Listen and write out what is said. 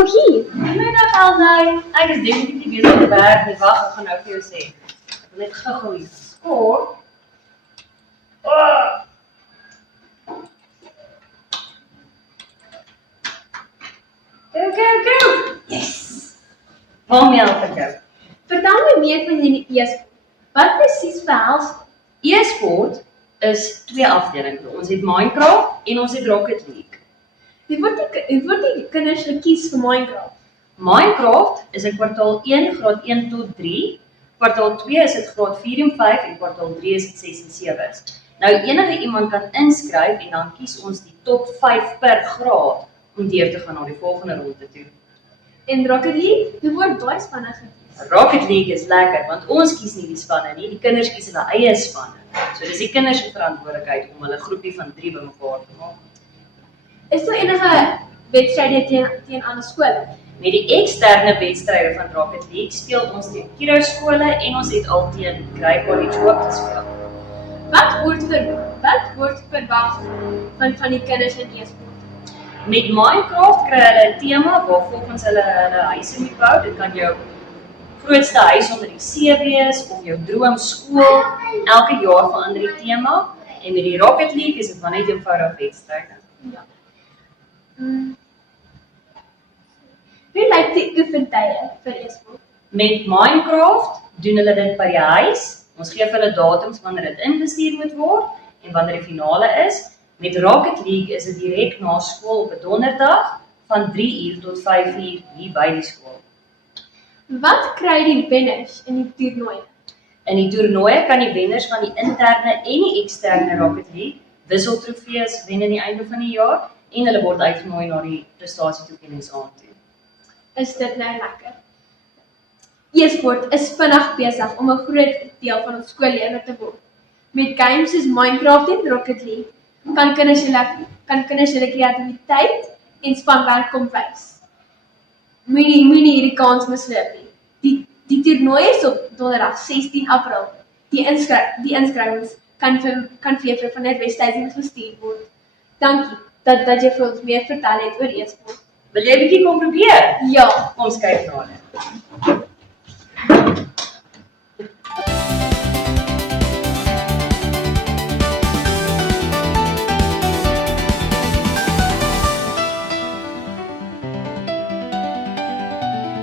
nog hier? Goedemiddag Elnay. Ek is definitief nie besig met werk nie. Wag, ek gaan nou vir jou sê. Ek wil net gou iets skoor. Go. Yes. Waarmee help ek jou? Vertel my meer van hierdie e-sport. Wat presies behels? E-sport is 2 afdelings. Ons het Minecraft en ons het Rocket League. Hoe word die kinders gekies vir Minecraft? Minecraft is in kwartaal 1, graad 1 tot 3. Kwartaal 2 is dit graad 4 en 5 en kwartaal 3 is dit 6 en 7. Nou enige iemand kan inskryf en dan kies ons die top 5 per graad om deur te gaan na die volgende ronde toe. En Rocket League, hoe word daai spanne gekies? Rocket League is lekker want ons kies nie die spanne nie, die kinders kies hulle eie spanne. So dis die kinders se verantwoordelikheid om hulle groepie van 3 bymekaar te maak. Is daar enige wedstryde teen ander skole? Met die eksterne wedstryde van Rocket League speel ons teen Kiro skole en ons het al teen Grey College ook gespeel. Wat word verwag van die kinders in e-sport? Met Minecraft kry hulle 'n tema waar volgens hulle huise moet bou. Dit kan jou grootste huis onder die see wees of jou droomskool. Elke jaar verander die tema en met die Rocket League is dit maar net eenvoudig wedstryde. Ja. Hoe lyk die oefentye vir e-sport? Met Minecraft doen hulle dit by die huis. Ons gee vir hulle datums wanneer dit ingestuur moet word en wanneer die finale is. Met Rocket League is dit direk na skool op 'n donderdag van 3 uur tot 5 uur hier by die skool. Wat kry die wenners in die toernooie? In die toernooie kan die wenners van die interne en die eksterne Rocket League wisseltrofees wen aan die einde van die jaar en hulle word uitgenooi na die prestasietoekenningsaand toe. Is dit nou lekker? E-sport is vinnig besig om 'n groot deel van ons skoollewe te word. Met games soos Minecraft en Rocket League kan kinders hulle kreatiwiteit en spanwerk kom wys. Moenie hierdie kans misloop nie. Die toernooi is op donderdag 16 April. Die inskrywings kan vir juffrou van die Westhuizen gestuur word. Dankie dat jy vir ons meer vertel het oor e-sport. Wil jy 'n bietjie kom probeer? Ja. Ons kyk na dit.